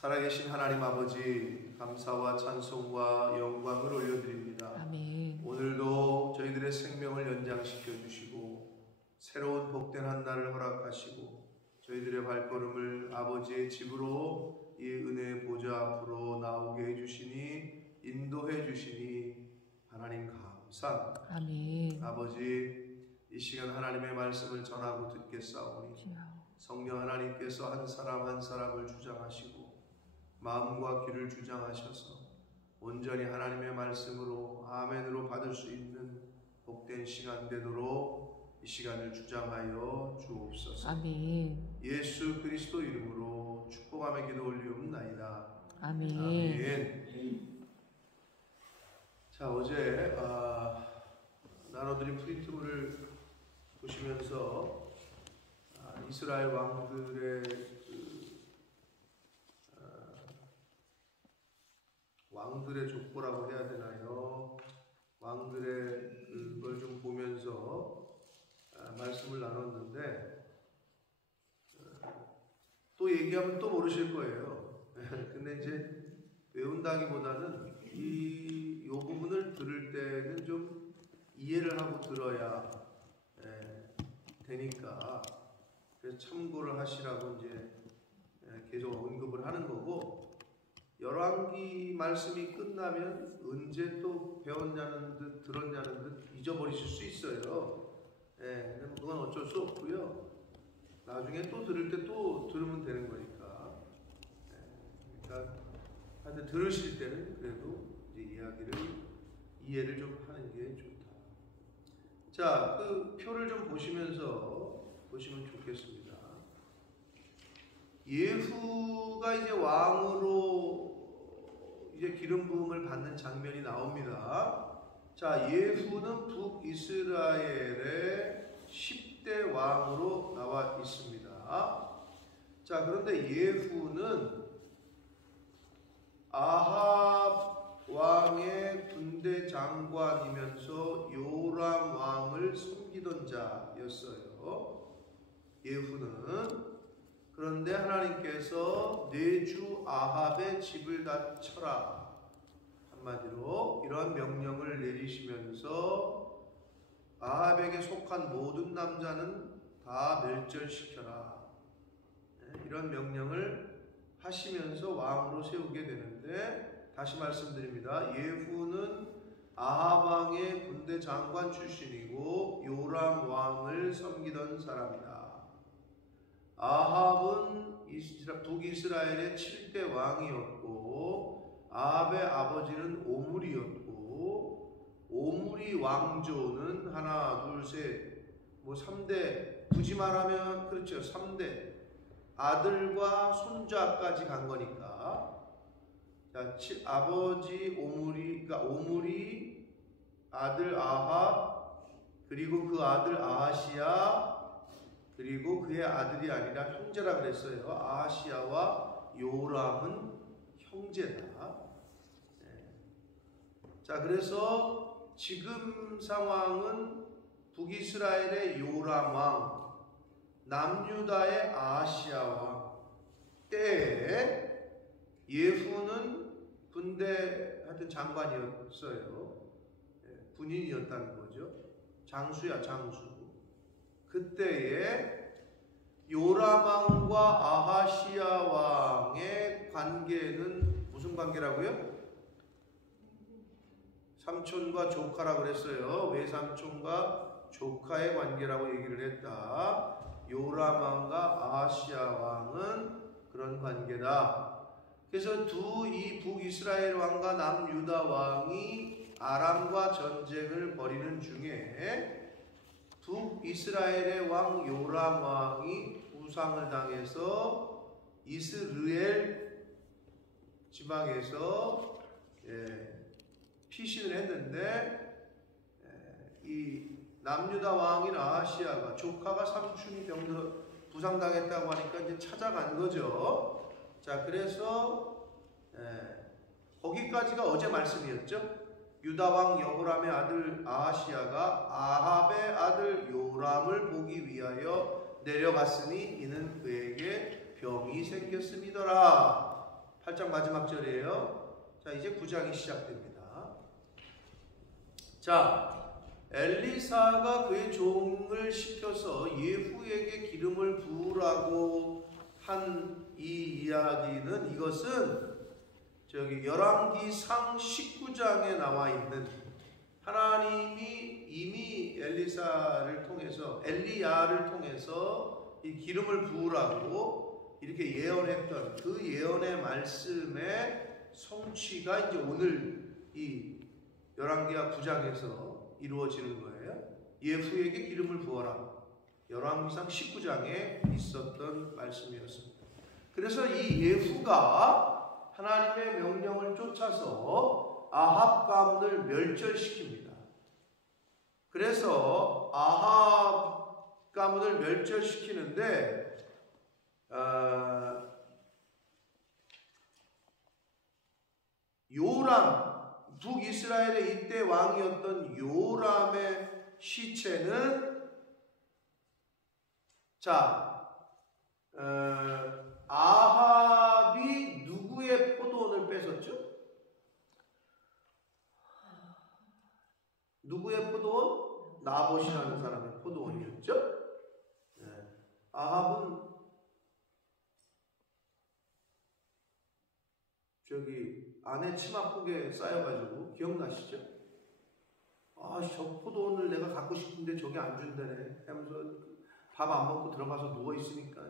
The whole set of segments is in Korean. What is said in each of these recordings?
살아계신 하나님 아버지, 감사와 찬송과 영광을 올려드립니다. 아멘. 오늘도 저희들의 생명을 연장시켜 주시고 새로운 복된 한 날을 허락하시고 저희들의 발걸음을 아버지의 집으로 이 은혜의 보좌 앞으로 나오게 해주시니, 인도해 주시니 하나님 감사합니다. 아멘. 아버지, 이 시간 하나님의 말씀을 전하고 듣겠사오니 성령 하나님께서 한 사람 한 사람을 주장하시고 마음과 귀를 주장하셔서 온전히 하나님의 말씀으로 아멘으로 받을 수 있는 복된 시간 되도록 이 시간을 주장하여 주옵소서. 아멘. 예수 그리스도 이름으로 축복하며 기도 올리옵나이다. 아멘. 아멘. 자, 어제 나눠드린 프린트물을 보시면서 이스라엘 왕들의 왕들의 족보라고 해야 되나요? 왕들의 그걸 좀 보면서 말씀을 나눴는데 또 얘기하면 또 모르실 거예요. 근데 이제 외운다기보다는 이 부분을 들을 때는 좀 이해를 하고 들어야 되니까 그래서 참고를 하시라고 이제 계속 언급을 하는 거고, 열왕기 말씀이 끝나면 언제 또 배웠냐는 듯 들었냐는 듯 잊어버리실 수 있어요. 그건 어쩔 수 없고요. 나중에 또 들을 때 또 들으면 되는 거니까. 그러니까 하여튼 들으실 때는 그래도 이제 이해를 좀 하는 게 좋다. 자, 그 표를 좀 보시면 좋겠습니다. 예후가 이제 왕으로 이제 기름 부음을 받는 장면이 나옵니다. 자, 예후는 북이스라엘의 10대 왕으로 나와 있습니다. 자, 그런데 예후는 아합 왕의 군대 장관이면서 요람 왕을 섬기던 자였어요. 예후는. 그런데 하나님께서 내 주 아합의 집을 다 쳐라, 한마디로 이러한 명령을 내리시면서 아합에게 속한 모든 남자는 다 멸절시켜라, 이런 명령을 하시면서 왕으로 세우게 되는데, 다시 말씀드립니다. 예후는 아합 왕의 군대 장관 출신이고 요람 왕을 섬기던 사람이다. 아합은 북이스라엘의 7대 왕이었고 아합의 아버지는 오므리였고, 오므리 왕조는 하나 둘 셋 3대, 굳이 말하면 그렇죠, 3대 아들과 손자까지 간 거니까. 자, 아버지 오므리, 그러니까 오므리, 아들 아합, 그리고 그 아들 아하시야, 그리고 그의 아들이 아니라 형제라 그랬어요. 아하시야와 요람은 형제다. 자, 그래서 지금 상황은 북이스라엘의 요람 왕, 남유다의 아하시야 왕 때에 예후는 군대 하여튼 장관이었어요. 군인이었다는 거죠. 장수야, 장수. 그때에 요람 왕과 아하시야 왕의 관계는 무슨 관계라고요? 삼촌과 조카라고 그랬어요. 외삼촌과 조카의 관계라고 얘기를 했다. 요람 왕과 아하시야 왕은 그런 관계다. 그래서 이 북이스라엘 왕과 남유다 왕이 아람과 전쟁을 벌이는 중에 북이스라엘의 왕 요람 왕이 부상을 당해서 이스라엘 지방에서 피신을 했는데, 이 남유다 왕인 아하시야가, 조카가 삼촌이 부상당했다고 하니까 이제 찾아간 거죠. 자, 그래서 거기까지가 어제 말씀이었죠. 유다왕 여호람의 아들 아하시야가 아합의 아들 요람을 보기 위하여 내려갔으니 이는 그에게 병이 생겼음이더라. 마지막 절이에요. 자, 이제 9장이 시작됩니다. 자, 엘리사가 그의 종을 시켜서 예후에게 기름을 부으라고 한 이 이야기는, 이것은 저기 열왕기상 19장에 나와 있는, 하나님이 이미 엘리야를 통해서 이 기름을 부으라고 이렇게 예언했던 그 예언의 말씀의 성취가 이제 오늘 이 열왕기하 9장에서 이루어지는 거예요. 예후에게 기름을 부어라. 열왕기상 19장에 있었던 말씀이었습니다. 그래서 이 예후가 하나님의 명령을 쫓아서 아합 가문을 멸절시킵니다. 그래서 아합 가문을 멸절시키는데 요람, 북이스라엘의 이때 왕이었던 요람의 시체는, 자, 아합이 누구의 포도원을 뺏었죠? 누구의 포도원? 나봇이라는 사람의 포도원이었죠? 네. 아합은 저기 아내 치마폭에 쌓여가지고, 기억나시죠? 아, 저 포도원을 내가 갖고 싶은데 저게 안 준다네 하면서 밥 안 먹고 들어가서 누워있으니까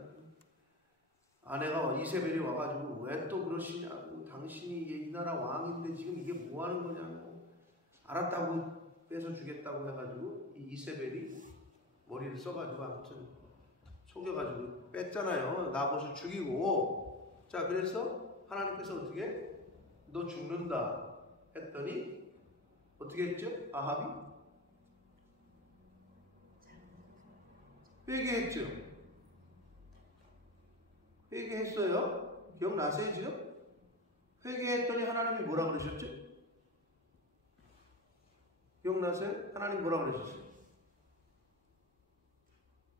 아내가 이세벨이 와가지고 왜 또 그러시냐고, 당신이 이 나라 왕인데 지금 이게 뭐 하는 거냐고, 알았다고 뺏어주겠다고 해가지고 이 이세벨이 머리를 써가지고 아무튼 속여가지고 뺐잖아요. 나봇을 죽이고. 자, 그래서 하나님께서 어떻게? 너 죽는다 했더니 어떻게 했죠? 아합이 회개했죠. 회개했어요. 기억나세요 지금? 회개했더니 하나님이 뭐라 그러셨죠? 기억나세요? 하나님 뭐라 그러셨어요?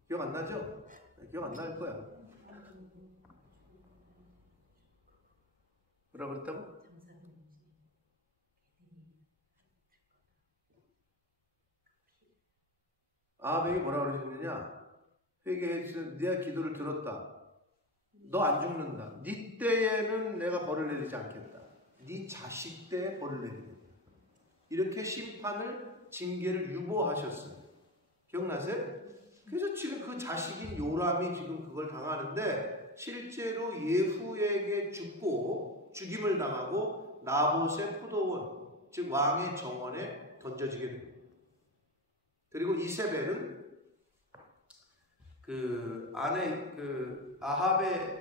기억 안 나죠? 기억 안 날 거야. 뭐라 그랬다고? 아합에게 뭐라 그러셨느냐? 회개해서 네 기도를 들었다. 너 안 죽는다. 네 때에는 내가 벌을 내리지 않겠다. 네 자식 때에 벌을 내리겠다. 이렇게 심판을, 징계를 유보하셨어요. 기억나세요? 그래서 지금 그 자식인 요람이 지금 그걸 당하는데, 실제로 예후에게 죽임을 당하고 나봇의 포도원, 즉 왕의 정원에 던져지게 됩니다. 그리고 이세벨은 아합의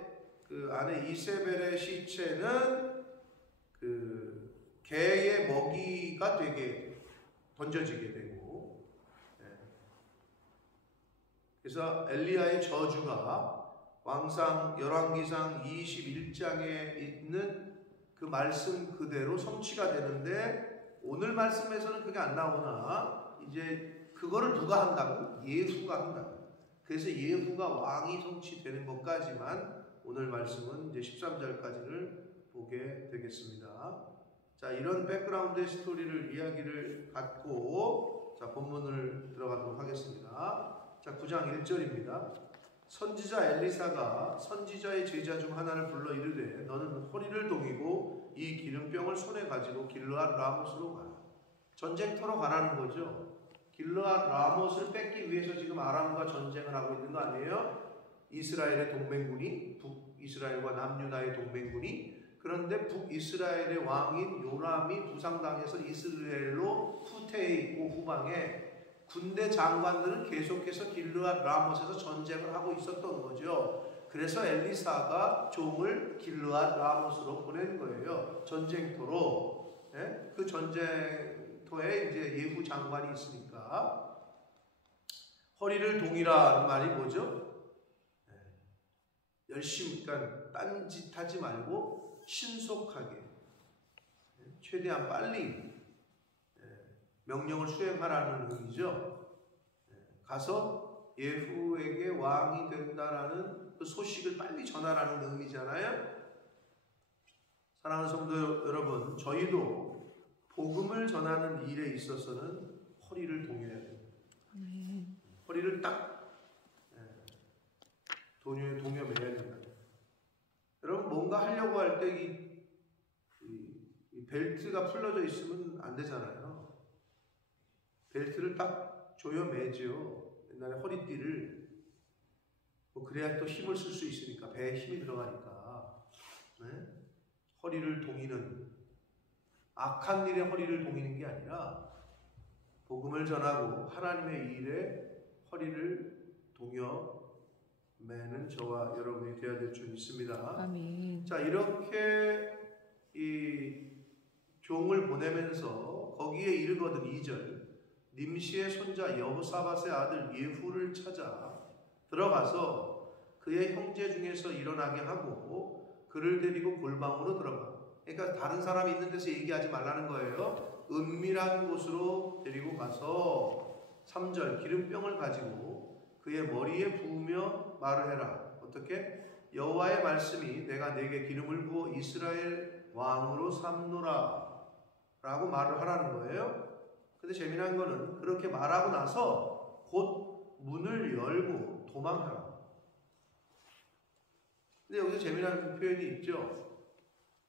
아내 이세벨의 시체는 개의 먹이가 되게 던져지게 되고, 그래서 엘리야의 저주가 열왕기상 21장에 있는 그 말씀 그대로 성취가 되는데, 오늘 말씀에서는 그게 안 나오나 이제 그거를 누가 한다고? 예후가 한다고. 그래서 예후가 왕이 성취되는 것까지만 오늘 말씀은 이제 13절까지를 보게 되겠습니다. 자, 이런 백그라운드의 스토리를, 이야기를 갖고 자, 본문을 들어가도록 하겠습니다. 자, 9장 1절입니다. 선지자 엘리사가 선지자의 제자 중 하나를 불러 이르되 너는 허리를 동이고 이 기름병을 손에 가지고 길르앗 라못으로 가라. 전쟁터로 가라는 거죠. 길르앗 라못을 뺏기 위해서 지금 아람과 전쟁을 하고 있는 거 아니에요? 이스라엘의 동맹군이, 북이스라엘과 남유다의 동맹군이. 그런데 북이스라엘의 왕인 요람이 부상당해서 이스라엘로 후퇴해 있고, 후방에 군대 장관들은 계속해서 길르앗 라못에서 전쟁을 하고 있었던 거죠. 그래서 엘리사가 종을 길르앗 라못으로 보낸 거예요. 전쟁터로. 예? 그 전쟁터에 이제 예후 장관이 있으니까. 허리를 동이라는 말이 뭐죠? 예. 열심히, 그러니까 딴짓하지 말고 신속하게, 최대한 빨리 명령을 수행하라는 의미죠. 가서 예후에게 왕이 된다라는 그 소식을 빨리 전하라는 의미잖아요. 사랑하는 성도 여러분, 저희도 복음을 전하는 일에 있어서는 허리를 동여야 됩니다. 허리를 딱 동여매야 된다. 여러분, 뭔가 하려고 할 때 이 벨트가 풀려져 있으면 안 되잖아요. 벨트를 딱 조여 매죠. 옛날에 허리띠를. 그래야 또 힘을 쓸 수 있으니까, 배에 힘이 들어가니까. 네? 허리를 동이는, 악한 일에 허리를 동이는 게 아니라 복음을 전하고 하나님의 일에 허리를 동여 매는 저와 여러분이 되어야 될 줄 믿습니다. 아멘. 자, 이렇게 이 종을 보내면서 거기에 이르거든 2절, 님시의 손자 여호사밧의 아들 예후를 찾아 들어가서 그의 형제 중에서 일어나게 하고 그를 데리고 골방으로 들어가. 그러니까 다른 사람이 있는 데서 얘기하지 말라는 거예요. 은밀한 곳으로 데리고 가서 3절, 기름병을 가지고 그의 머리에 부으며 말을 해라. 어떻게? 여호와의 말씀이 내가 내게 기름을 부어 이스라엘 왕으로 삼노라 라고 말을 하라는 거예요. 근데 재미난 거는 그렇게 말하고 나서 곧 문을 열고 도망하라. 근데 여기서 재미난 표현이 있죠.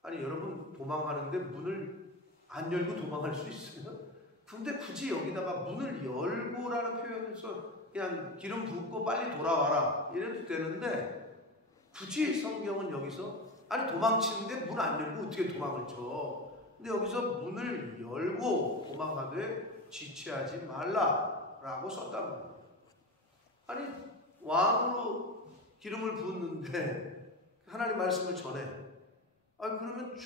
아니, 여러분, 도망하는데 문을 안 열고 도망할 수 있어요? 근데 굳이 여기다가 문을 열고라는 표현을 써, 그냥 기름 붓고 빨리 돌아와라 이래도 되는데, 굳이 성경은 여기서 아니, 도망치는데 문 안 열고 어떻게 도망을 쳐? 근데 여기서 문을 열고 도망가되 지체하지 말라라고 썼단 말이에요. 아니, 왕으로 기름을 부었는데 하나님 말씀을 전해. 그러면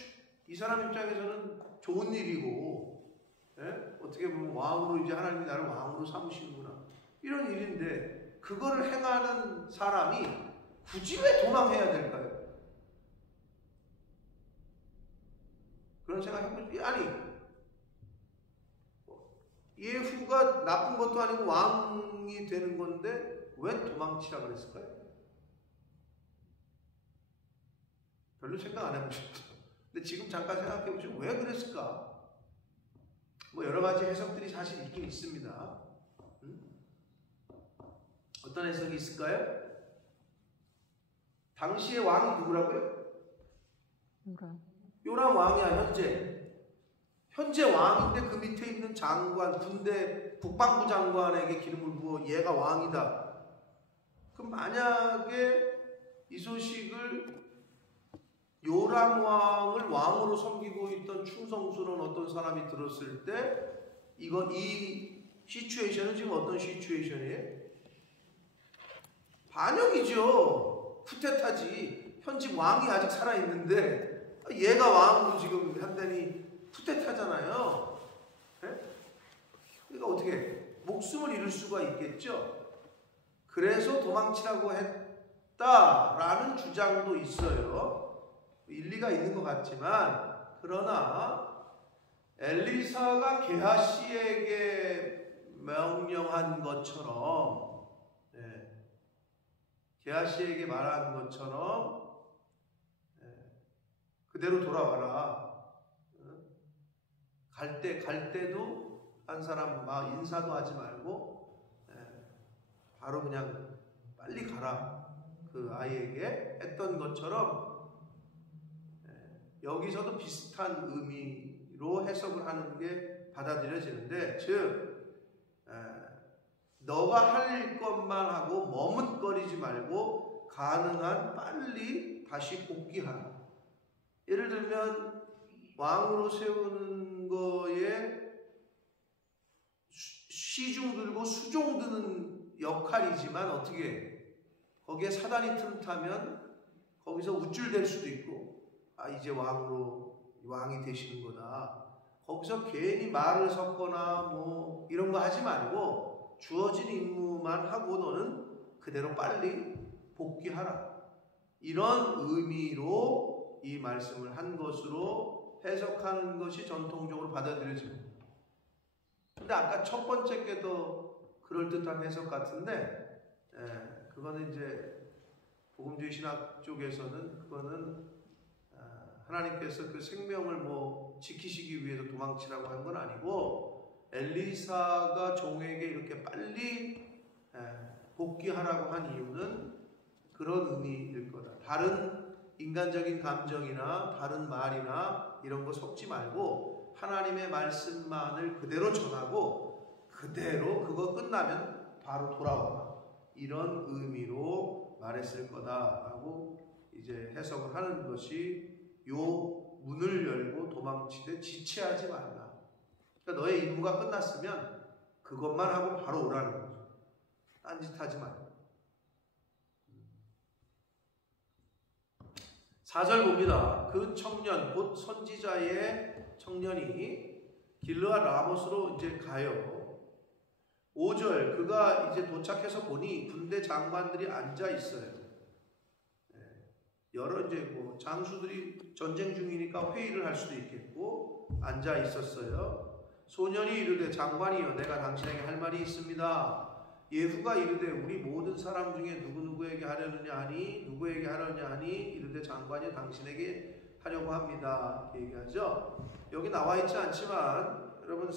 이 사람 입장에서는 좋은 일이고, 예? 어떻게 보면 왕으로, 이제 하나님이 나를 왕으로 삼으시는구나, 이런 일인데, 그거를 행하는 사람이 굳이 왜 도망해야 될까요? 그런 생각 해보죠. 아니, 예후가 나쁜 것도 아니고 왕이 되는 건데 왜 도망치라 그랬을까요? 별로 생각 안 해보셨죠? 근데 지금 잠깐 생각해 보시면 왜 그랬을까? 뭐 여러 가지 해석들이 사실 있긴 있습니다. 어떤 해석이 있을까요? 당시의 왕이 누구라고요? 요람 왕이야. 현재 왕인데 그 밑에 있는 장관, 군대 국방부 장관에게 기름을 부어 얘가 왕이다. 그럼 만약에 이 소식을 요람 왕을 왕으로 섬기고 있던 충성스러운 어떤 사람이 들었을 때, 이 시츄에이션은 지금 어떤 시츄에이션이에요? 반역이죠. 쿠데타지. 현직 왕이 아직 살아있는데 얘가 왕으로 지금 한다니 쿠데타잖아요. 네? 그러니까 어떻게 목숨을 잃을 수가 있겠죠. 그래서 도망치라고 했다라는 주장도 있어요. 일리가 있는 것 같지만, 그러나 엘리사가 게하시에게 명령한 것처럼, 게하시에게 말한 것처럼 그대로 돌아와라. 갈 때도 한 사람 막 인사도 하지 말고 바로 그냥 빨리 가라. 그 아이에게 했던 것처럼 여기서도 비슷한 의미로 해석을 하는 게 받아들여지는데, 즉 너가 할 것만 하고 머뭇거리지 말고 가능한 빨리 다시 복귀하라. 예를 들면 왕으로 세우는 거에 시중 들고 수종 드는 역할이지만, 어떻게 거기에 사단이 틈타면 거기서 우쭐댈 수도 있고, 이제 왕이 되시는 거다. 거기서 괜히 말을 섞거나 뭐 이런 거 하지 말고 주어진 임무만 하고 너는 그대로 빨리 복귀하라. 이런 의미로 이 말씀을 한 것으로 해석하는 것이 전통적으로 받아들여집니다. 근데 아까 첫 번째 게도 그럴듯한 해석 같은데, 그거는 이제 복음주의 신학 쪽에서는 그거는 하나님께서 그 생명을 뭐 지키시기 위해서 도망치라고 한 건 아니고 엘리사가 종에게 이렇게 빨리 복귀하라고 한 이유는 그런 의미일 거다. 다른 인간적인 감정이나 다른 말이나 이런 거 섞지 말고 하나님의 말씀만을 그대로 전하고 그대로 그거 끝나면 바로 돌아와라. 이런 의미로 말했을 거다라고 이제 해석을 하는 것이 요 문을 열고 도망치되 지체하지 말라. 그러니까 너의 임무가 끝났으면 그것만 하고 바로 오라는 거죠. 딴짓하지 말고. 4절 봅니다. 그 청년 곧 선지자의 청년이 길르앗 라못으로 이제 가요. 5절 그가 이제 도착해서 보니 군대 장관들이 앉아 있어요. 여러 이제 뭐 장수들이 전쟁 중이니까 회의를 할 수도 있겠고 앉아 있었어요. 소년이 이르되 장관이여 내가 당신에게 할 말이 있습니다. 예후가 이르되 우리 모든 사람 중에 누구누구에게 하려느냐 하니 누구에게 하려느냐 하니 이르되 장관이 당신에게 하려고 합니다. 이렇게 얘기하죠. 여기 나와 있지 않지만 여러분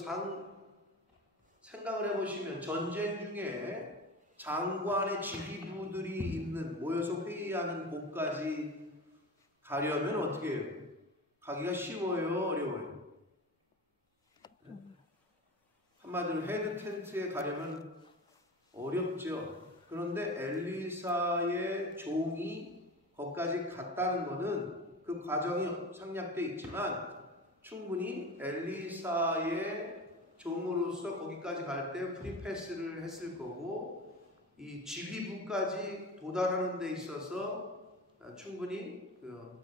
생각을 해보시면 전쟁 중에 장관의 지휘부들이 있는 모여서 회의하는 곳까지 가려면 어떻게 해요? 가기가 쉬워요? 어려워요? 한마디로 헤드 텐트에 가려면 어렵죠. 그런데 엘리사의 종이 거기까지 갔다는 것은 그 과정이 상략되어 있지만 충분히 엘리사의 종으로서 거기까지 갈 때 프리패스를 했을 거고 이 지휘부까지 도달하는 데 있어서 충분히 그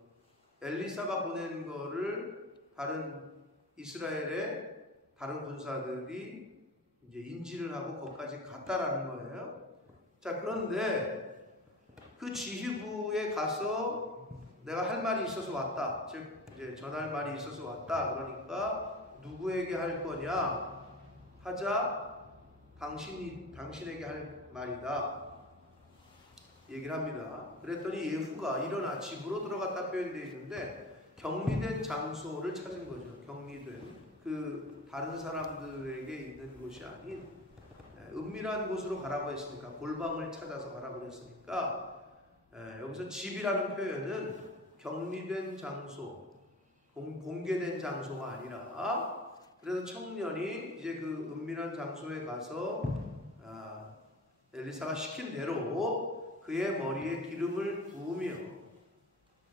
엘리사가 보낸 거를 다른 이스라엘의 다른 군사들이 이제 인지를 하고 거기까지 갔다라는 거예요. 자, 그런데 그 지휘부에 가서 내가 할 말이 있어서 왔다. 즉 이제 전할 말이 있어서 왔다. 그러니까 누구에게 할 거냐 하자 당신에게 할 말이다. 얘기를 합니다. 그랬더니 예후가 일어나 집으로 들어갔다 표현되어 있는데 격리된 장소를 찾은 거죠. 격리된 그 다른 사람들에게 있는 곳이 아닌 은밀한 곳으로 가라고 했으니까 골방을 찾아서 가라고 했으니까 여기서 집이라는 표현은 격리된 장소, 공개된 장소가 아니라 그래서 청년이 이제 그 은밀한 장소에 가서 엘리사가 시킨 대로 그의 머리에 기름을 부으며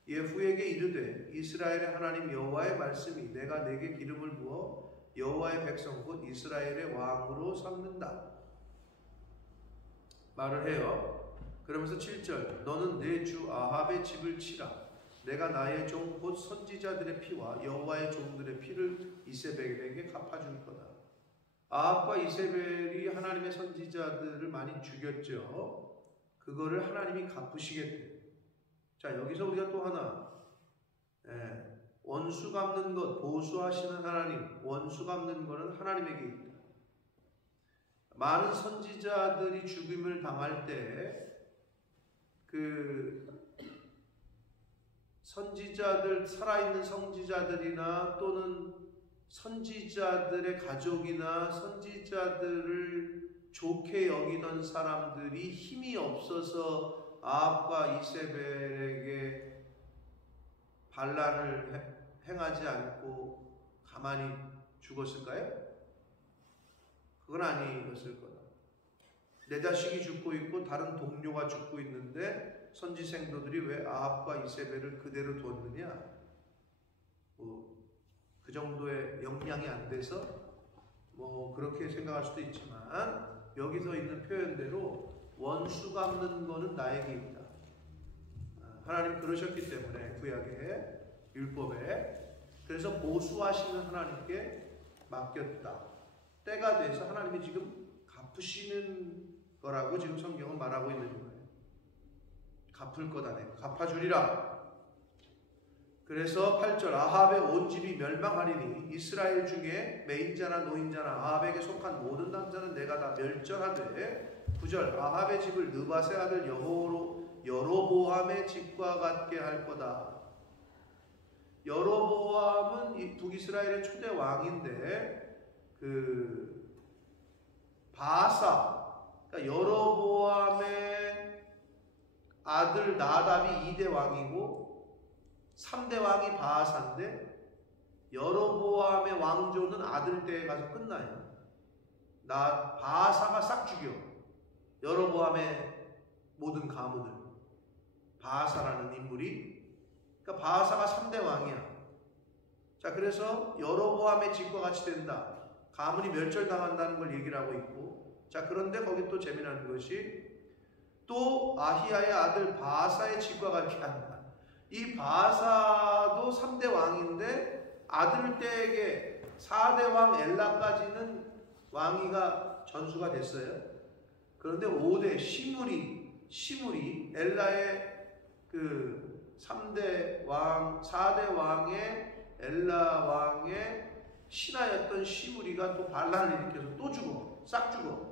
예후에게 이르되 이스라엘의 하나님 여호와의 말씀이 내가 내게 기름을 부어 여호와의 백성 곧 이스라엘의 왕으로 삼는다 말을 해요. 그러면서 7절 너는 내 주 아합의 집을 치라. 내가 나의 종 곧 선지자들의 피와 여호와의 종들의 피를 이세벨에게 갚아줄 거다. 아합과 이세벨이 하나님의 선지자들을 많이 죽였죠. 그거를 하나님이 갚으시겠대요. 자, 여기서 우리가 또 하나 원수 갚는 것, 보수하시는 하나님, 원수 갚는 것은 하나님에게 있다. 많은 선지자들이 죽임을 당할 때 그 선지자들, 살아있는 선지자들이나 또는 선지자들의 가족이나 선지자들을 좋게 여기던 사람들이 힘이 없어서 아합과 이세벨에게 반란을 행하지 않고 가만히 죽었을까요? 그건 아니었을 거다. 내 자식이 죽고 있고 다른 동료가 죽고 있는데 선지생도들이 왜 아합과 이세벨을 그대로 뒀느냐? 그 정도의 역량이 안 돼서 그렇게 생각할 수도 있지만 여기서 있는 표현대로 원수 갚는 거는 나에게 있다. 하나님 그러셨기 때문에 구약의 율법에 그래서 보수하시는 하나님께 맡겼다. 때가 돼서 하나님이 지금 갚으시는 거라고 지금 성경은 말하고 있는 거예요. 갚을 거다. 내가 갚아주리라. 그래서 8절 아합의 온 집이 멸망하리니 이스라엘 중에 매인자나 노인자나 아합에게 속한 모든 남자는 내가 다 멸절하되 9절 아합의 집을 느바세 아들 여로보암의 집과 같게 할 거다. 여로보암은 이 북이스라엘의 초대 왕인데 바사, 그러니까 여로보암의 아들 나답이 2대 왕이고 3대 왕이 바사인데 여로보암의 왕조는 아들 때에 가서 끝나요. 바사가 싹 죽여 여로보암의 모든 가문을. 바사라는 인물이, 그러니까 바사가 3대 왕이야. 자, 그래서 여로보암의 집과 같이 된다. 가문이 멸절당한다는 걸 얘기를 하고 있고, 자, 그런데 거기 또 재미난 것이 또 아히야의 아들 바사의 집과 같이 한다. 이 바사도 3대 왕인데 아들 때에게 4대 왕 엘라까지는 왕위가 전수가 됐어요. 그런데 5대 시므리 엘라의 3대 왕, 4대 왕의 엘라 왕의 신하였던 시므리가 또 반란을 일으켜서 또 죽어. 싹 죽어.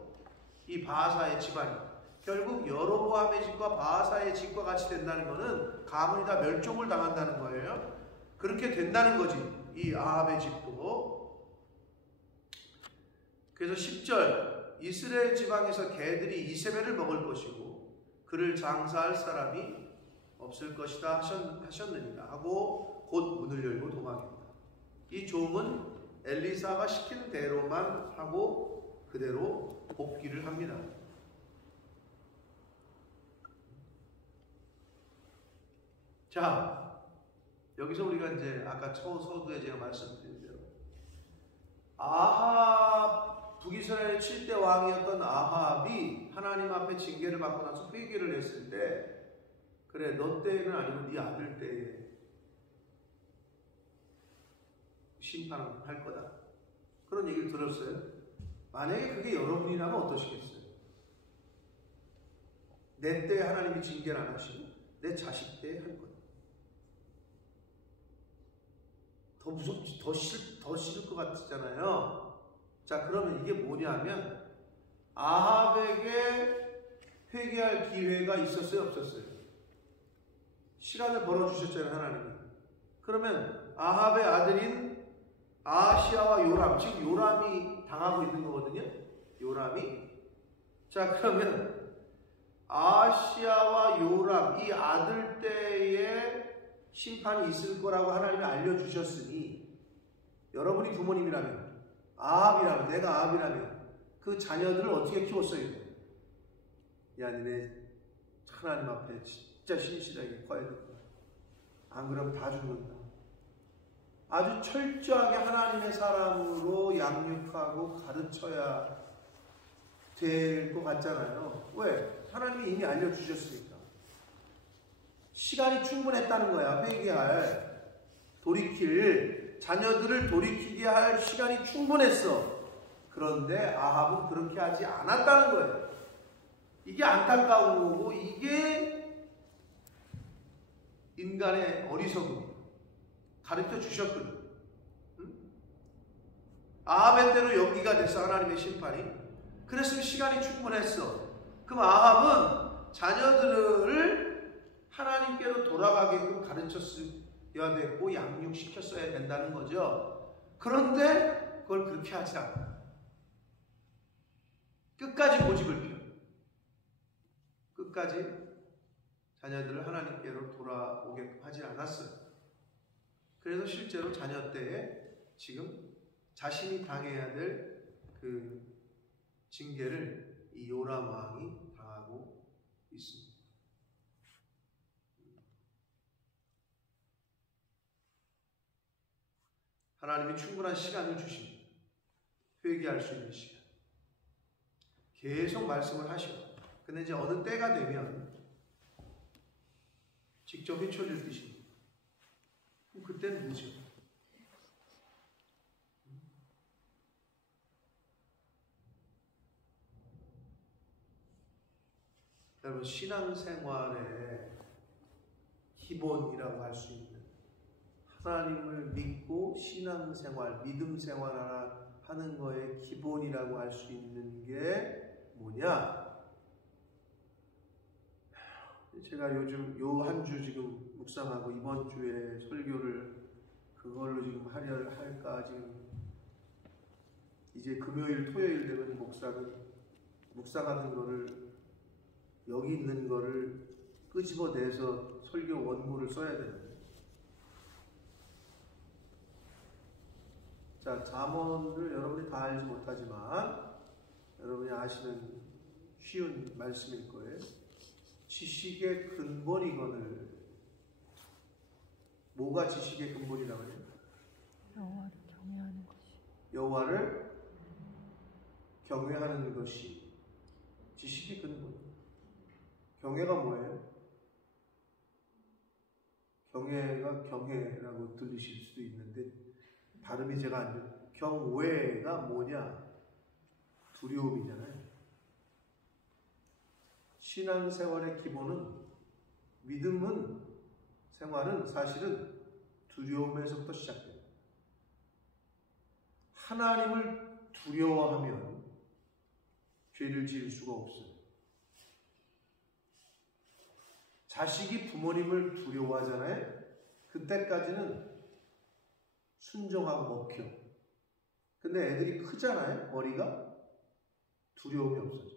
이 바사의 집안이. 결국 여로보암의 집과 바사의 집과 같이 된다는 것은 가문이 다 멸종을 당한다는 거예요. 그렇게 된다는 거지. 이 아합의 집도. 그래서 10절 이스라엘 지방에서 개들이 이세벨을 먹을 것이고 그를 장사할 사람이 없을 것이다 하셨느니라 하고 곧 문을 열고 도망했다. 이 종은 엘리사가 시킨 대로만 하고 그대로 복귀를 합니다. 자, 여기서 우리가 이제 아까 서두에 제가 말씀드린 대로 북이스라엘의 7대 왕이었던 아합이 하나님 앞에 징계를 받고 나서 회개를 했을 때, 그래, 너 때는 아니고 네 아들 때에 심판을 할 거다, 그런 얘기를 들었어요. 만약에 그게 여러분이라면 어떠시겠어요? 내 때에 하나님이 징계를 안 하시고 내 자식 때에 할 거다. 더 무섭지, 더 싫을 것 같잖아요. 자, 그러면 이게 뭐냐면 아합에게 회개할 기회가 있었어요, 없었어요? 시간을 벌어주셨잖아요, 하나님이. 그러면 아합의 아들인 아하시아와 요람, 지금 요람이 당하고 있는 거거든요, 요람이. 자, 그러면 아하시아와 요람, 이 아들 때에 심판이 있을 거라고 하나님이 알려주셨으니, 여러분이 부모님이라면, 아합이라면, 내가 아합이라면 그 자녀들을 어떻게 키웠어요? 야, 니네 하나님 앞에 진짜 신실하게 커야 된다. 안 그러면 다 죽는다. 아주 철저하게 하나님의 사람으로 양육하고 가르쳐야 될 것 같잖아요. 왜? 하나님이 이미 알려주셨으니까. 시간이 충분했다는 거야. 회개할, 자녀들을 돌이키게 할 시간이 충분했어. 그런데 아합은 그렇게 하지 않았다는 거예요. 이게 안타까운 거고, 이게 인간의 어리석음이에요. 가르쳐 주셨거든요. 응? 아합의 대로 연기가 됐어, 하나님의 심판이. 그랬으면 시간이 충분했어. 그럼 아합은 자녀들을 하나님께로 돌아가게끔 가르쳤어야 됐고 양육시켰어야 된다는 거죠. 그런데 그걸 그렇게 하지 않아. 끝까지 고집을 피워. 끝까지 자녀들을 하나님께로 돌아오게끔 하지 않았어요. 그래서 실제로 자녀 때에 지금 자신이 당해야 될 그 징계를 이 요람 왕이 당하고 있습니다. 하나님이 충분한 시간을 주십니다. 회개할 수 있는 시간. 계속 말씀을 하셔. 근데 이제 어느 때가 되면 직접 헤쳐질 듯이 그럼 그때는 뭐죠? 여러분, 신앙생활의 기본이라고 할 수 있는, 하나님을 믿고 신앙생활, 믿음생활 하는 거의 기본이라고 할 수 있는 게 뭐냐? 제가 요즘 요 한 주 지금 묵상하고 이번 주에 설교를 할까 지금 이제 금요일 토요일 되면 묵상하는 거를 여기 있는 거를 끄집어내서 설교 원고를 써야 되는데, 자, 잠언을 여러분이 다 알지 못하지만 여러분이 아시는 쉬운 말씀일 거예요. 지식의 근본이거늘. 뭐가 지식의 근본이라고 해요? 여호와를 경외하는 것이. 여호와를 경외하는 것이 지식의 근본. 경외가 뭐예요? 경외가 경외라고 들리실 수도 있는데 발음이 제가 안 좋아요. 경외가 뭐냐? 두려움이잖아요. 신앙생활의 기본은, 믿음은, 생활은 사실은 두려움에서부터 시작돼요. 하나님을 두려워하면 죄를 지을 수가 없어요. 자식이 부모님을 두려워하잖아요. 그때까지는 순종하고 먹혀. 근데 애들이 크잖아요. 머리가 두려움이 없어져.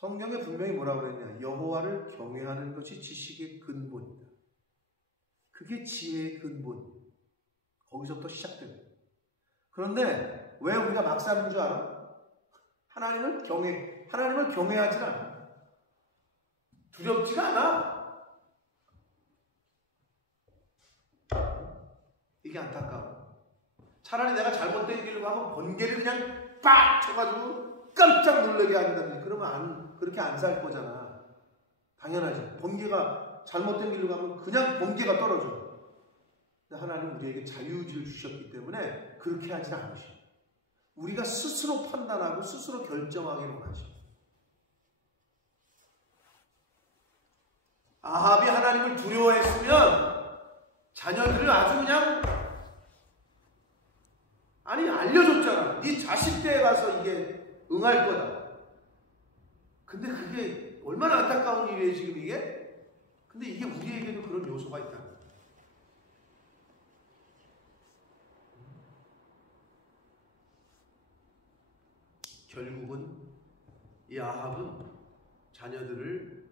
성경에 분명히 뭐라고 그랬냐? 여호와를 경외하는 것이 지식의 근본이다. 그게 지혜의 근본이에요. 거기서부터 시작됩니다. 그런데 왜 우리가 막 사는 줄 알아? 하나님을 경외하지 않아. 두렵지가 않아. 이게 안타까워. 차라리 내가 잘못된 길로 가면 번개를 그냥 빡 쳐가지고 깜짝 놀라게 한다든지, 그러면 그렇게 안 살 거잖아. 당연하지. 번개가 잘못된 길로 가면 그냥 번개가 떨어져. 근데 하나님은 우리에게 자유의지를 주셨기 때문에 그렇게 하지 않으셔. 우리가 스스로 판단하고 스스로 결정하기로 하셔. 아합이 하나님을 두려워했으면 자녀들을 아주 그냥 알려줬잖아. 네 자식 때에 가서 이게 응할 거다. 근데 그게 얼마나 안타까운 일이에요 지금 이게. 근데 이게 우리에게도 그런 요소가 있다는 거예요. 결국은 이 아합은 자녀들을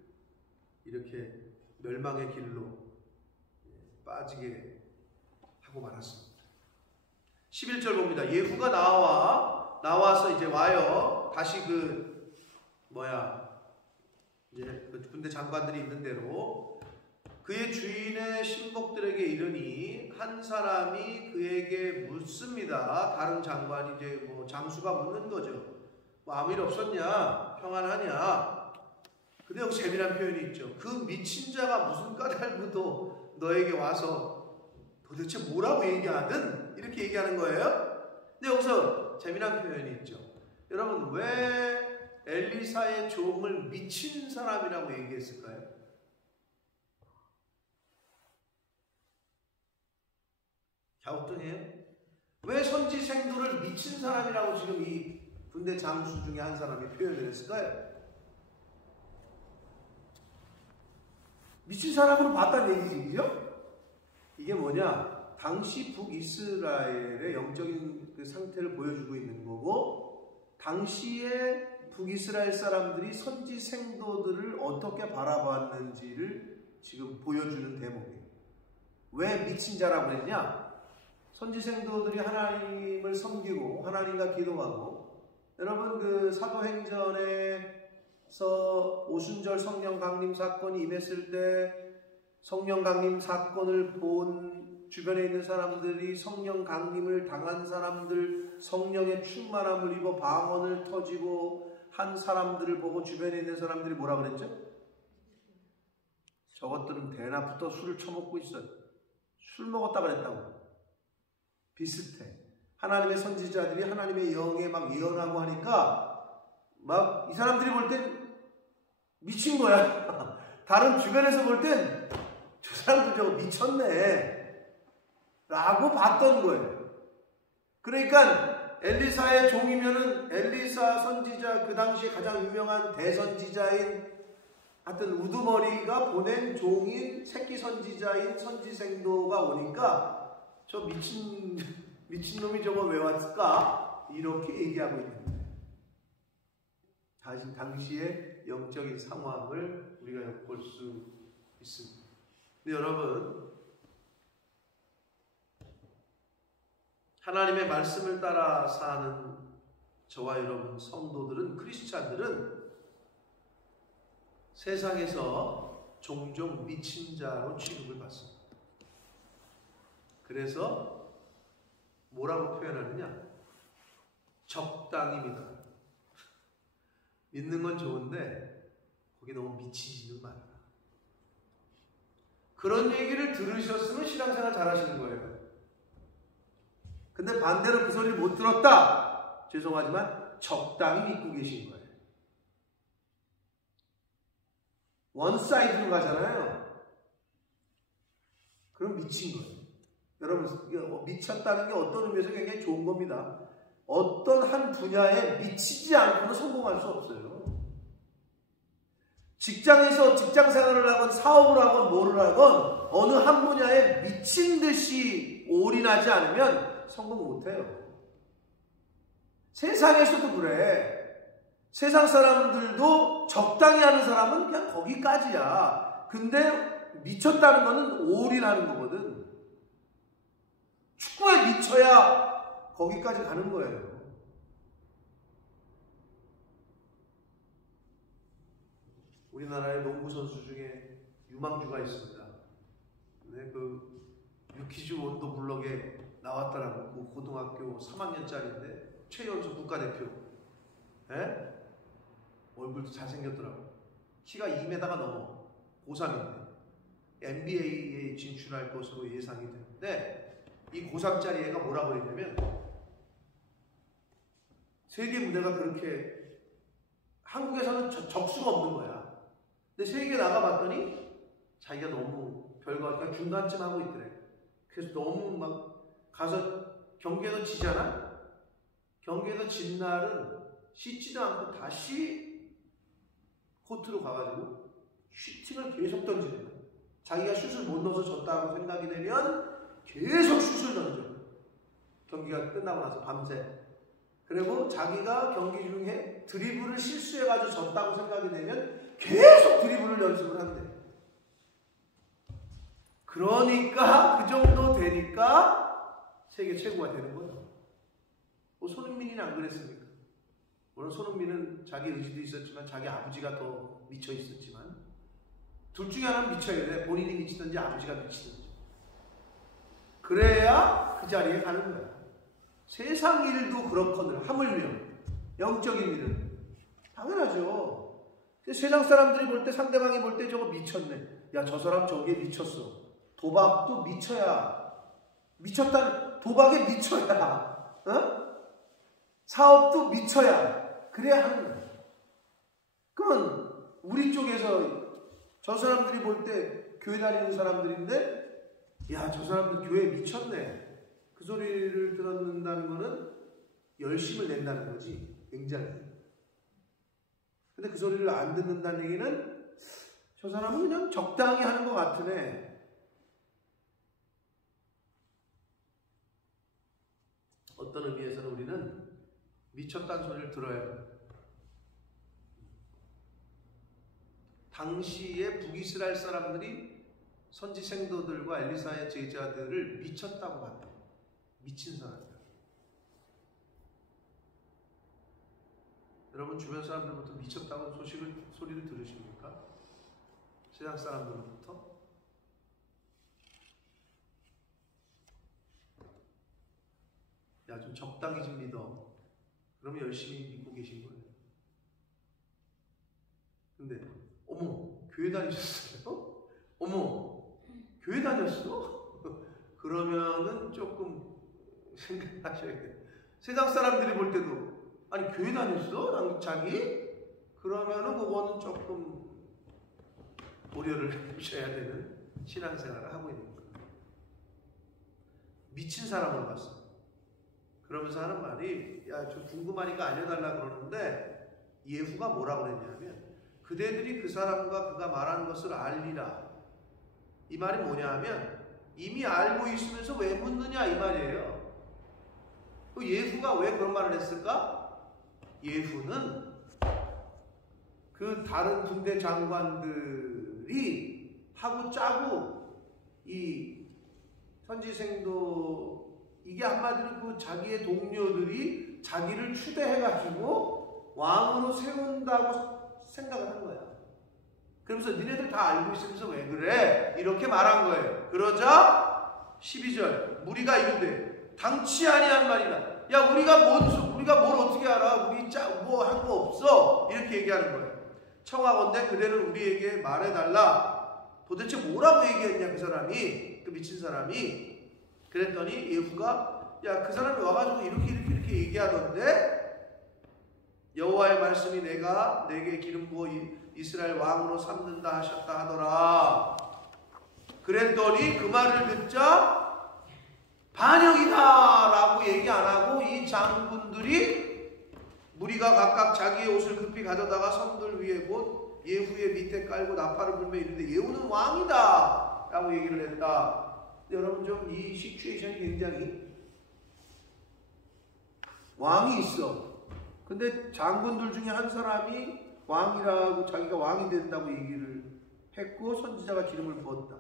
이렇게 멸망의 길로 빠지게 하고 말았습니다. 11절 봅니다. 예후가 나와서 이제 와요. 다시 이제 그 군대 장관들이 있는 대로 그의 주인의 신복들에게 이르니 한 사람이 그에게 묻습니다. 다른 장관이 이제 장수가 묻는 거죠. 아무 일 없었냐? 평안하냐? 근데 여기 재미난 표현이 있죠. 그 미친 자가 무슨 까닭으로 너에게 와서 도대체 뭐라고 얘기하든 이렇게 얘기하는 거예요. 근데 여기서 재미난 표현이 있죠. 여러분, 왜 엘리사의 종을 미친 사람이라고 얘기했을까요? 갸우뚱해요? 왜 선지생도를 미친 사람이라고 지금 이 군대 장수 중에 한 사람이 표현을 했을까요? 미친 사람으로 봤다는 얘기지, 그죠? 이게 뭐냐? 당시 북이스라엘의 영적인 그 상태를 보여주고 있는 거고, 당시에 북이스라엘 사람들이 선지 생도들을 어떻게 바라봤는지를 지금 보여주는 대목이에요. 왜 미친 자라고 했냐? 선지 생도들이 하나님을 섬기고 하나님과 기도하고, 여러분 그 사도행전에서 오순절 성령 강림 사건이 임했을 때 성령 강림 사건을 본 주변에 있는 사람들이 성령 강림을 당한 사람들, 성령의 충만함을 입어 방언을 터지고 한 사람들을 보고 주변에 있는 사람들이 뭐라 그랬죠? 저것들은 대낮부터 술을 처먹고 있어요. 술 먹었다 그랬다고. 비슷해. 하나님의 선지자들이 하나님의 영에 막 예언하고 하니까 막 이 사람들이 볼 땐 미친 거야. 다른 주변에서 볼 땐 저 사람들 저거 미쳤네 라고 봤던 거예요. 그러니까 엘리사의 종이면은 엘리사 선지자, 그 당시에 가장 유명한 대선지자인 하여튼 우두머리가 보낸 종인 새끼 선지자인 선지생도가 오니까 저 미친놈이 저거 왜 왔을까? 이렇게 얘기하고 있는 거예요. 당시의 영적인 상황을 우리가 엿볼 수 있습니다. 근데 여러분, 하나님의 말씀을 따라 사는 저와 여러분 성도들은, 크리스찬들은 세상에서 종종 미친 자로 취급을 받습니다. 그래서 뭐라고 표현하느냐? 적당히 믿어라. 믿는 건 좋은데 거기 너무 미치지는 말아라. 그런 얘기를 들으셨으면 신앙생활 잘하시는 거예요. 근데 반대로 그 소리를 못 들었다. 죄송하지만 적당히 믿고 계신 거예요. 원사이드로 가잖아요. 그럼 미친 거예요. 여러분, 미쳤다는 게 어떤 의미에서 굉장히 좋은 겁니다. 어떤 한 분야에 미치지 않고는 성공할 수 없어요. 직장에서 직장 생활을 하건 사업을 하건 뭐를 하건 어느 한 분야에 미친 듯이 올인하지 않으면 성공 못해요. 세상에서도 그래. 세상 사람들도 적당히 하는 사람은 그냥 거기까지야. 근데 미쳤다는 거는 올인하는 거거든. 축구에 미쳐야 거기까지 가는 거예요. 우리나라의 농구 선수 중에 유망주가 있습니다. 네, 그 유키즈 원도 블럭에 나왔더라고. 그 고등학교 3학년짜리인데 최연소 국가대표. 네? 얼굴도 잘생겼더라고. 키가 2m가 넘어. 고3인데 NBA에 진출할 것으로 예상이 되는데 이 고3짜리 애가 뭐라고 했냐면 세계 무대가 그렇게 한국에서는 적수가 없는 거야. 근데 세계에 나가봤더니 자기가 너무 별거 그냥 중간쯤 하고 있더래. 그래서 너무 막 가서 경기에서 지잖아? 경기에서 진 날은 씻지도 않고 다시 코트로 가가지고 슈팅을 계속 던지는 거야. 자기가 슛을 못 넣어서 졌다고 생각이 되면 계속 슛을 던져. 경기가 끝나고 나서 밤새. 그리고 자기가 경기 중에 드리블을 실수해가지고 졌다고 생각이 되면 계속 드리블을 연습을 한대. 그러니까 그 정도 되니까 세계 최고가 되는 거예요. 뭐 손흥민이는 안 그랬습니까? 물론 손흥민은 자기 의지도 있었지만 자기 아버지가 더 미쳐 있었지만 둘 중에 하나는 미쳐야 돼. 본인이 미치든지 아버지가 미치든지. 그래야 그 자리에 가는 거야. 세상 일도 그렇거든. 하물며 영적인 일은 당연하죠. 세상 사람들이 볼 때, 상대방이 볼 때 저거 미쳤네. 야, 저 사람 저기에 미쳤어. 도박도 미쳐야. 미쳤다는, 도박에 미쳐야. 어? 사업도 미쳐야. 그래야 하는 거야. 그러면 우리 쪽에서 저 사람들이 볼 때 교회 다니는 사람들인데 야, 저 사람들 교회에 미쳤네. 그 소리를 들었는다는 거는 열심을 낸다는 거지. 굉장히. 근데 그 소리를 안 듣는다는 얘기는 저 사람은 그냥 적당히 하는 것 같으네. 어떤 의미에서는 우리는 미쳤다는 소리를 들어야 돼요. 당시에 북이스라엘 사람들이 선지생도들과 엘리사의 제자들을 미쳤다고 봤다. 미친 사람들. 여러분 주변 사람들부터 미쳤다고 소리를 들으십니까? 세상 사람들로부터? 야, 좀 적당히 좀 믿어. 그러면 열심히 믿고 계신 거예요. 근데 어머, 교회 다니셨어요? 어머, 교회 다녔어? 그러면은 조금 생각하셔야 돼요. 세상 사람들이 볼 때도 아니 교회 다녔어? 자기? 그러면은 그거는 조금 고려를 해주셔야 되는 신앙생활을 하고 있는 거예요. 미친 사람을 봤어. 그러면서 하는 말이 야, 저 궁금하니까 알려달라 그러는데 예후가 뭐라고 그랬냐면 그대들이 그 사람과 그가 말한 것을 알리라. 이 말이 뭐냐 하면 이미 알고 있으면서 왜 묻느냐 이 말이에요. 예후가 왜 그런 말을 했을까? 예후는 그 다른 군대 장관들이 하고 짜고 이 선지생도 이게 한마디로 그 자기의 동료들이 자기를 추대해가지고 왕으로 세운다고 생각을 한 거야. 그러면서 니네들 다 알고 있으면서 왜 그래? 이렇게 말한 거예요. 그러자 12절 무리가 이르되 당치 아니한 말이라. 야 우리가 뭘 어떻게 알아? 우리 뭐 한 거 없어. 이렇게 얘기하는 거예요. 청하건대 그대는 우리에게 말해달라. 도대체 뭐라고 얘기했냐 그 사람이, 그 미친 사람이. 그랬더니 예후가 야 그 사람이 와가지고 이렇게 얘기하던데 여호와의 말씀이 내가 내게 기름 부어 이스라엘 왕으로 삼는다 하셨다 하더라. 그랬더니 그 말을 듣자 반역이다 라고 얘기 안 하고 이 장군들이 무리가 각각 자기의 옷을 급히 가져다가 성들 위에 곧 예후의 밑에 깔고 나팔을 불며 이르되 예후는 왕이다 라고 얘기를 했다. 여러분 좀 이 시츄에이션이 굉장히 왕이 있어. 근데 장군들 중에 한 사람이 왕이라고 자기가 왕이 된다고 얘기를 했고 선지자가 기름을 부었다.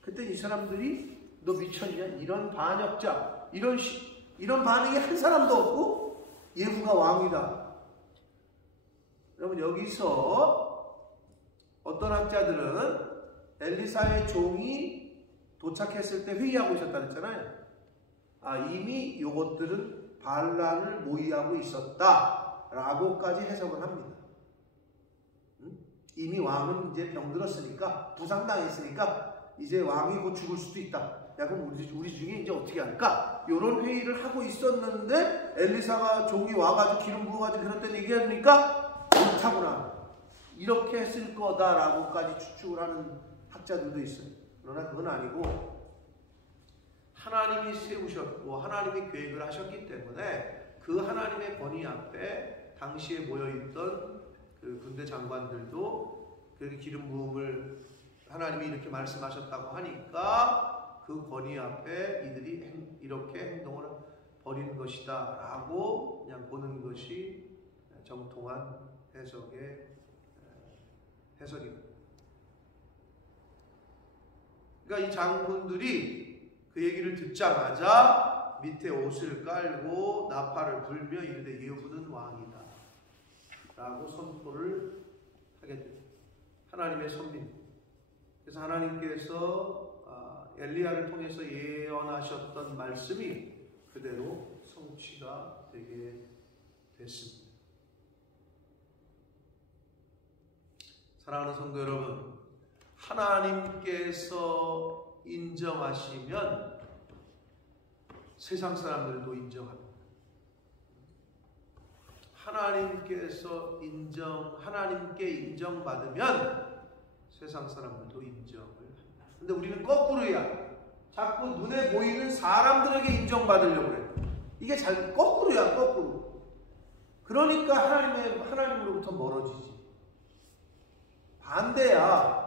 그때 이 사람들이 너 미쳤냐? 이런 반역자, 이런 반응이 한 사람도 없고 예후가 왕이다. 여러분 여기서 어떤 학자들은 엘리사의 종이 도착했을 때 회의하고 있었다 그랬잖아요. 이미 이것들은 반란을 모의하고 있었다 라고까지 해석을 합니다. 이미 왕은 이제 병들었으니까 부상당했으니까 이제 왕이 곧 죽을 수도 있다. 야 그럼 우리 중에 이제 어떻게 할까? 이런 회의를 하고 있었는데 엘리사가 종이 와가지고 기름 부어가지고 그랬더니 얘기하니까 옳다구나 이렇게 했을 거다라고까지 추측을 하는 학자들도 있어요. 그러나 그건 아니고 하나님이 세우셨고 하나님이 계획을 하셨기 때문에 그 하나님의 권위 앞에 당시에 모여있던 그 군대 장관들도 그 기름 부음을 하나님이 이렇게 말씀하셨다고 하니까 그 권위 앞에 이들이 이렇게 행동을 벌이는 것이다 라고 그냥 보는 것이 정통한 해석입니다. 그러니까 이 장군들이 그 얘기를 듣자마자 밑에 옷을 깔고 나팔을 불며 이르되 예후는 왕이다 라고 선포를 하게 됩니다. 하나님의 선민. 그래서 하나님께서 엘리야를 통해서 예언하셨던 말씀이 그대로 성취가 되게 됐습니다. 사랑하는 성도 여러분, 하나님께서 인정하시면 세상 사람들도 인정합니다. 하나님께 인정받으면 세상 사람들도 인정을 합니다. 근데 우리는 거꾸로야. 자꾸 눈에 보이는 사람들에게 인정받으려고 해요. 이게 잘 거꾸로야, 거꾸로. 그러니까 하나님으로부터 멀어지지. 반대야.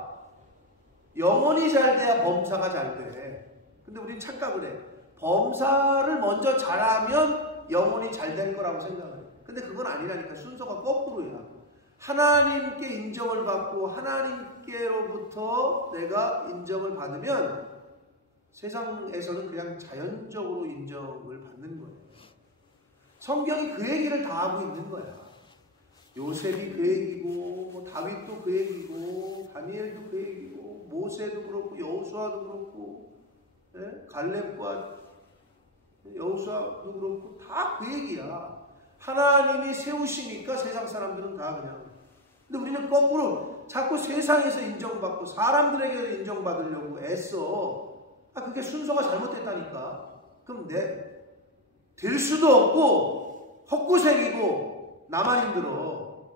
영혼이 잘 돼야 범사가 잘 돼. 근데 우린 착각을 해. 범사를 먼저 잘하면 영혼이 잘 될 거라고 생각을 해. 근데 그건 아니라니까. 순서가 거꾸로야. 하나님께 인정을 받고 하나님께로부터 내가 인정을 받으면 세상에서는 그냥 자연적으로 인정을 받는 거예요. 성경이 그 얘기를 다 하고 있는 거야. 요셉이 그 얘기고 뭐 다윗도 그 얘기고 다니엘도 그 얘기고 모세도 그렇고 여호수아도 그렇고 갈렙과 여호수아도 그렇고 다 그 얘기야. 하나님이 세우시니까 세상 사람들은 다 그냥. 근데 우리는 거꾸로 자꾸 세상에서 인정받고 사람들에게 인정받으려고 애써. 그게 순서가 잘못됐다니까. 그럼 될 수도 없고 헛구색이고 나만 힘들어.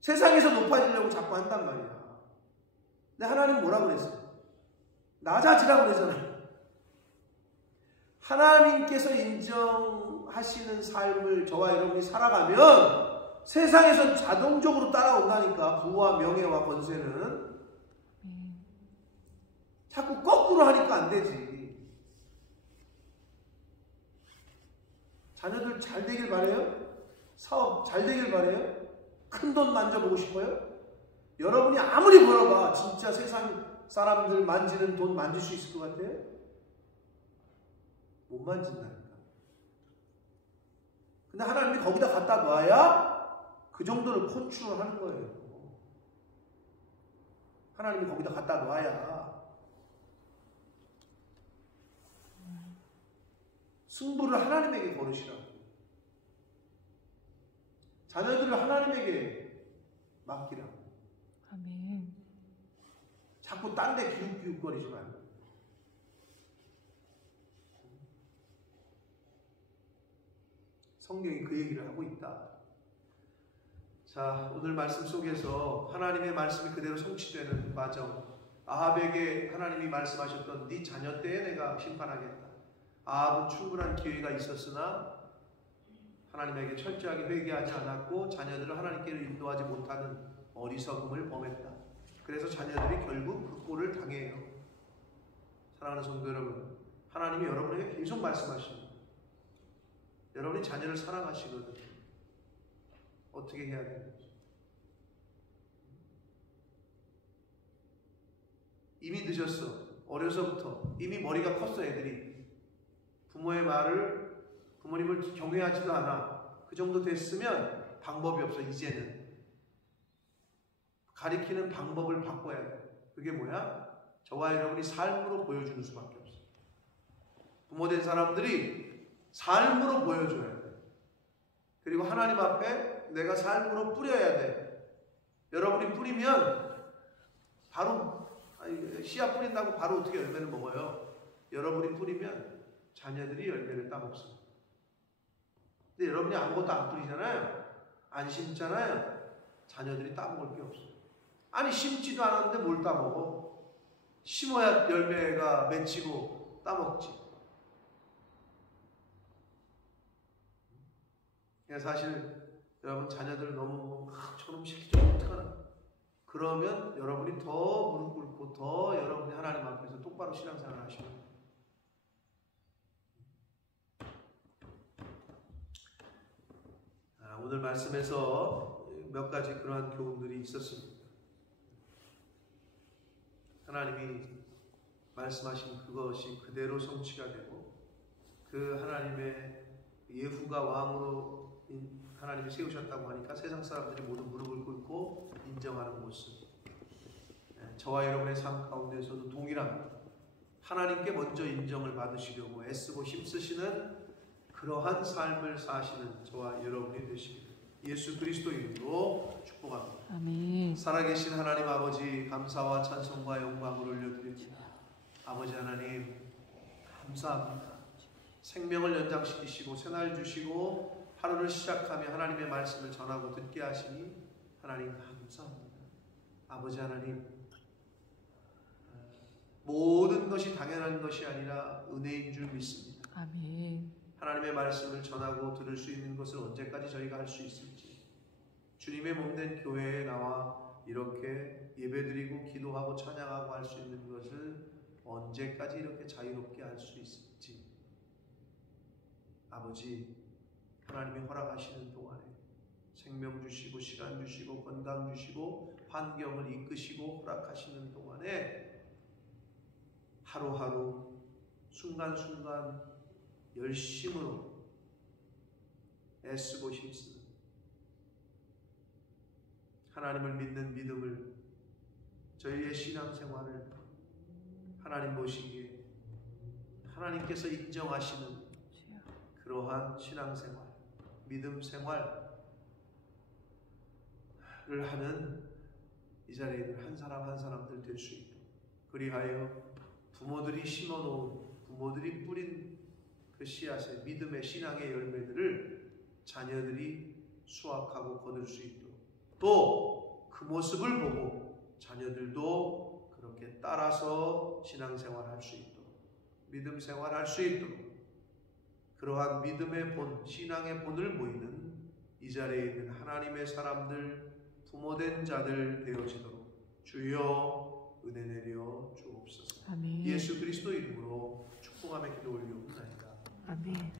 세상에서 높아지려고 자꾸 한단 말이야. 근데 하나님 뭐라고 그랬어요? 낮아지라고 그러잖아요. 하나님께서 인정하시는 삶을 저와 여러분이 살아가면 세상에선 자동적으로 따라온다니까. 부와 명예와 권세는. 자꾸 거꾸로 하니까 안 되지. 자녀들 잘 되길 바래요? 사업 잘 되길 바래요? 큰 돈 만져보고 싶어요? 여러분이 아무리 벌어봐 진짜 세상 사람들 만지는 돈 만질 수 있을 것 같아요? 못 만진다니까. 근데 하나님이 거기다 갖다 놔야 그 정도를 컨트롤하는 거예요. 하나님이 거기다 갖다 놔야. 승부를 하나님에게 걸으시라고. 자녀들을 하나님에게 맡기라고. 아멘. 자꾸 딴 데 기웃기웃거리지 말고. 성경이 그 얘기를 하고 있다. 자, 오늘 말씀 속에서 하나님의 말씀이 그대로 성취되는 과정. 아합에게 하나님이 말씀하셨던 네 자녀 때에 내가 심판하겠다. 아합은 충분한 기회가 있었으나 하나님에게 철저하게 회개하지 않았고 자녀들을 하나님께로 인도하지 못하는 어리석음을 범했다. 그래서 자녀들이 결국 그 꼴을 당해요. 사랑하는 성도 여러분, 하나님이 여러분에게 계속 말씀하십니다. 여러분이 자녀를 사랑하시거든. 어떻게 해야 되는지. 이미 늦었어. 어려서부터 이미 머리가 컸어. 애들이 부모의 말을, 부모님을 경외하지도 않아. 그 정도 됐으면 방법이 없어. 이제는 가리키는 방법을 바꿔야 돼. 그게 뭐야? 저와 여러분이 삶으로 보여주는 수밖에 없어. 부모된 사람들이 삶으로 보여줘야 돼. 그리고 하나님 앞에 내가 삶으로 뿌려야 돼. 여러분이 뿌리면 바로, 씨앗 뿌린다고 바로 어떻게 열매를 먹어요? 여러분이 뿌리면 자녀들이 열매를 따먹습니다. 근데 여러분이 아무것도 안 뿌리잖아요. 안 심잖아요. 자녀들이 따먹을 게 없어요. 아니 심지도 않았는데 뭘 따먹어? 심어야 열매가 맺히고 따먹지. 그러니까 사실 여러분 자녀들 너무 저놈 새끼 좀 어떡하나. 그러면 여러분이 더 무릎 꿇고 더 여러분이 하나님 앞에서 똑바로 신앙생활 하시면 돼요. 오늘 말씀에서 몇 가지 그러한 교훈들이 있었습니다. 하나님이 말씀하신 그것이 그대로 성취가 되고 그 하나님의 예후가 왕으로 하나님이 세우셨다고 하니까 세상 사람들이 모두 무릎을 꿇고 인정하는 모습. 저와 여러분의 삶 가운데서도 동일한 하나님께 먼저 인정을 받으시려고 애쓰고 힘쓰시는 그러한 삶을 사시는 저와 여러분이 되시기를 예수 그리스도 이름으로 축복합니다. 아멘. 살아계신 하나님 아버지, 감사와 찬송과 영광을 올려드립니다. 아버지 하나님 감사합니다. 생명을 연장시키시고 새날 주시고 하루를 시작하며 하나님의 말씀을 전하고 듣게 하시니 하나님 감사합니다. 아버지 하나님, 모든 것이 당연한 것이 아니라 은혜인 줄 믿습니다. 아멘. 하나님의 말씀을 전하고 들을 수 있는 것을 언제까지 저희가 할 수 있을지, 주님의 몸된 교회에 나와 이렇게 예배드리고 기도하고 찬양하고 할 수 있는 것을 언제까지 이렇게 자유롭게 할 수 있을지, 아버지 하나님이 허락하시는 동안에 생명 주시고 시간 주시고 건강 주시고 환경을 이끄시고 허락하시는 동안에 하루하루 순간순간 열심으로 애쓰고 힘쓰는 하나님을 믿는 믿음을, 저희의 신앙생활을 하나님 보시기에 하나님께서 인정하시는 그러한 신앙생활, 믿음생활을 하는 이 자리에 있는 한 사람 한 사람들 될 수 있도록, 그리하여 부모들이 심어놓은, 부모들이 뿌린 그 씨앗의 믿음의 신앙의 열매들을 자녀들이 수확하고 거둘 수 있도록, 또 그 모습을 보고 자녀들도 그렇게 따라서 신앙생활 할 수 있도록, 믿음생활 할 수 있도록, 그러한 믿음의 본, 신앙의 본을 보이는 이 자리에 있는 하나님의 사람들, 부모된 자들 되어지도록 주여 은혜 내려 주옵소서. 아멘. 예수 그리스도 이름으로 축복하며 기도 올리옵나이다. 아멘.